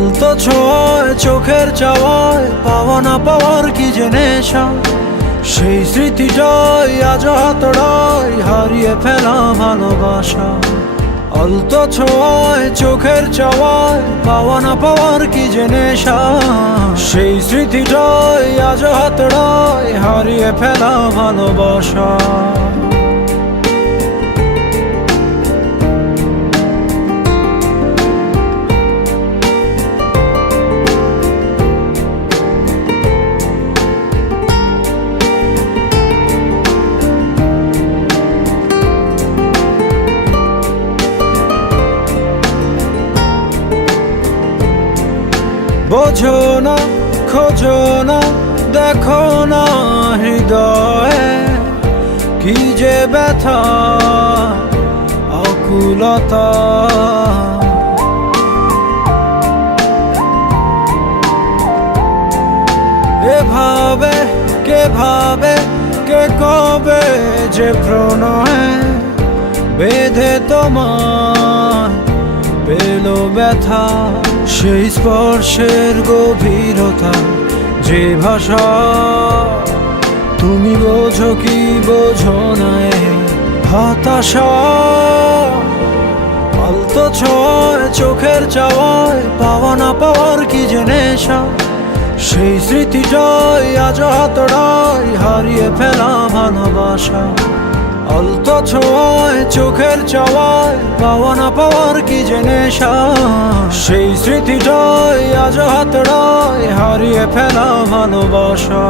আলতো ছোঁয়ায় চোখের চাওয়ায় পাওয়া না পাওয়ার কি যে নেশা, সেই স্মৃতিটাই আজ হাতড়ায় হারিয়ে ফেলা ভালোবাসা। আলতো ছোঁয়ায় চোখের চাওয়ায় পাওয়া না পাওয়ার কি যে নেশা, সেই স্মৃতিটাই আজ হাতড়ায় হারিয়ে ফেলা ভালোবাসা। বোঝো না, খোঁজো না, দেখো না হৃদয়ে কি যে ব্যথা আকুলতা। এভাবে কে ভাবে, কে কবে যে প্রণয়ে বেঁধে তোমার পেল ব্যথা। সেই স্পর্শের গভীরতা, যে ভাষা তুমি বোঝো কি বোঝো না হতাশা। আলতো ছোঁয়ায় চোখের চাওয়ায় পাওয়া না পাওয়ার কি যে নেশা, সেই স্মৃতিটাই আজ হাতড়ায় হারিয়ে ফেলা ভালোবাসা। আলতো ছোঁয়ায় চোখের চাওয়ায় পাওয়া না পাওয়ার কি যে নেশা, সেই স্মৃতিটাই আজ হাতড়ায় হারিয়ে ফেলা ভালোবাসা।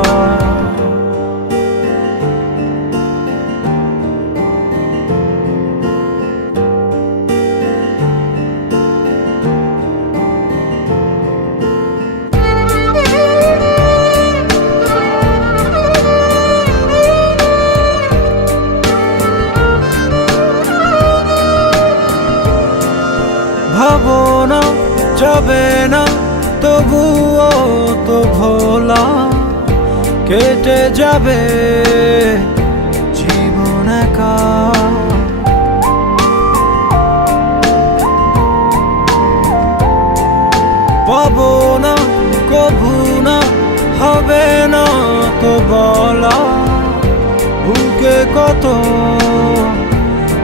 ভাবনা যাবে না তবুও তো ভোলা, কেটে যাবে জীবন একা। পাবো না কভু না, হবে না তো বলা, বুকে কত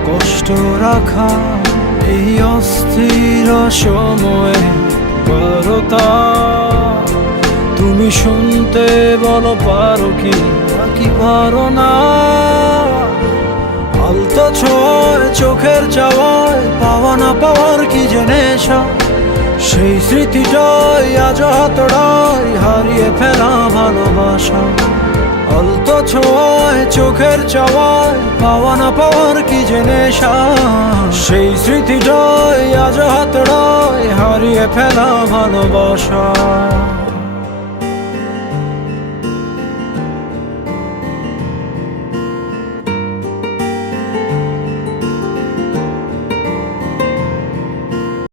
কষ্ট রাখা। এই অস্থির সময়ে বারতা তুমি শুনতে বলো পারো কি নাকি পারো না। আলতো ছোঁয়ায় চোখের চাওয়ায় পাওয়া না পাওয়ার কি যে নেশা, সেই স্মৃতিটাই আজ হাতড়ায় হারিয়ে ফেলা ভালোবাসা। আলতো ছোঁয়ায় চোখের চাওয়ায় পাওয়া না পাওয়ার কি যে নেশা, সেই স্মৃতিটাই আজ হাতড়ায় হারিয়ে ফেলা ভালোবাসা।